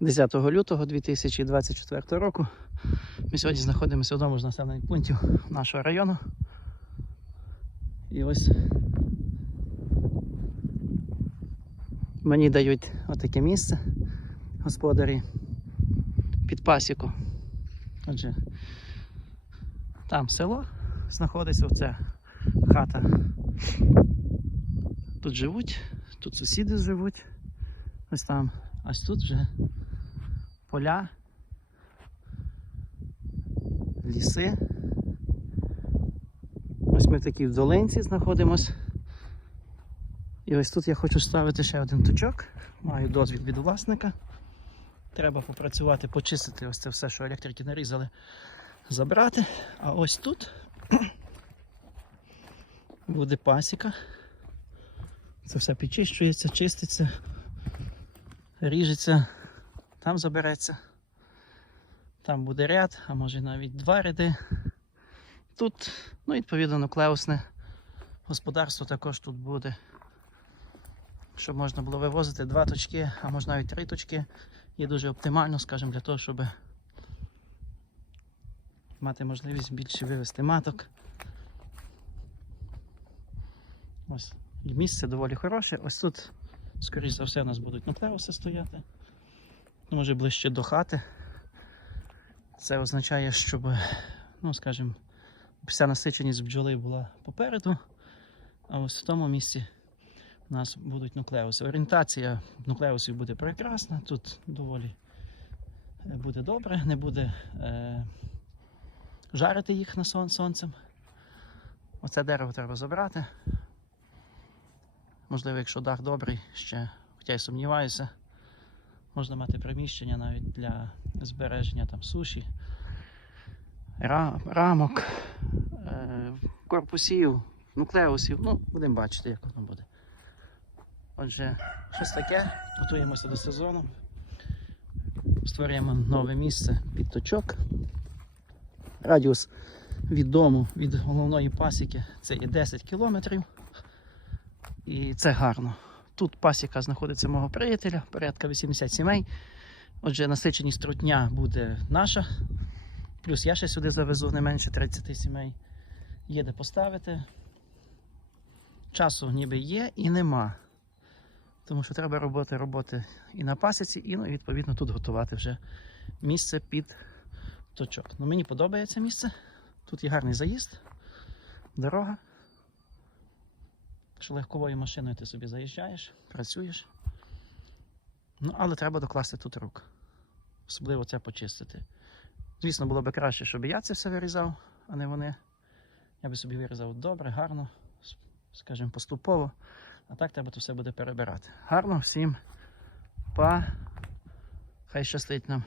10 лютого 2024 року. Ми сьогодні знаходимося в одному з населених пунктів нашого району. І ось мені дають отаке місце господарі під пасіку. Отже, там село знаходиться, оце хата. Тут живуть, тут сусіди живуть. Ось там. Ось тут вже поля, ліси. Ось ми такі в долинці знаходимось. І ось тут я хочу ставити ще один точок. Маю дозвіл від власника. Треба попрацювати, почистити ось це все, що електрики нарізали, забрати. А ось тут буде пасіка. Це все підчищується, чиститься, ріжеться, там забереться. Там буде ряд, а може навіть два ряди. Тут, ну, відповідно, нуклеусне господарство також тут буде. Щоб можна було вивозити два точки, а може навіть три точки. Є дуже оптимально, скажімо, для того, щоб мати можливість більше вивезти маток. Ось місце доволі хороше. Ось тут, скоріш за все, у нас будуть нуклеуси стояти. Ну, може ближче до хати. Це означає, щоб, ну, скажімо, вся насиченість бджоли була попереду, а ось в тому місці у нас будуть нуклеуси. Орієнтація нуклеусів буде прекрасна, тут доволі е, буде добре, не буде е, жарити їх на сон, сонцем. Оце дерево треба забрати. Можливо, якщо дах добрий, ще, хоча й сумніваюся, можна мати приміщення навіть для збереження там суші, рамок, е, корпусів, нуклеусів. Ну, будемо бачити, як воно буде. Отже, щось таке. Готуємося до сезону. Створюємо нове місце під точок. Радіус від дому, від головної пасіки це є 10 кілометрів. І це гарно. Тут пасіка знаходиться мого приятеля, порядка 80 сімей. Отже, насиченість трутня буде наша. Плюс я ще сюди завезу не менше 30 сімей. Є де поставити. Часу ніби є і нема. Тому що треба робити роботи і на пасіці, і ну, відповідно тут готувати вже місце під точок. Ну, мені подобається місце. Тут є гарний заїзд, дорога. Що легковою машиною ти собі заїжджаєш, працюєш. Ну, але треба докласти тут рук. Особливо це почистити. Звісно, було б краще, щоб я це все вирізав, а не вони. Я би собі вирізав добре, гарно, скажімо, поступово. А так треба то все буде перебирати. Гарно всім. Па. Хай щастить нам.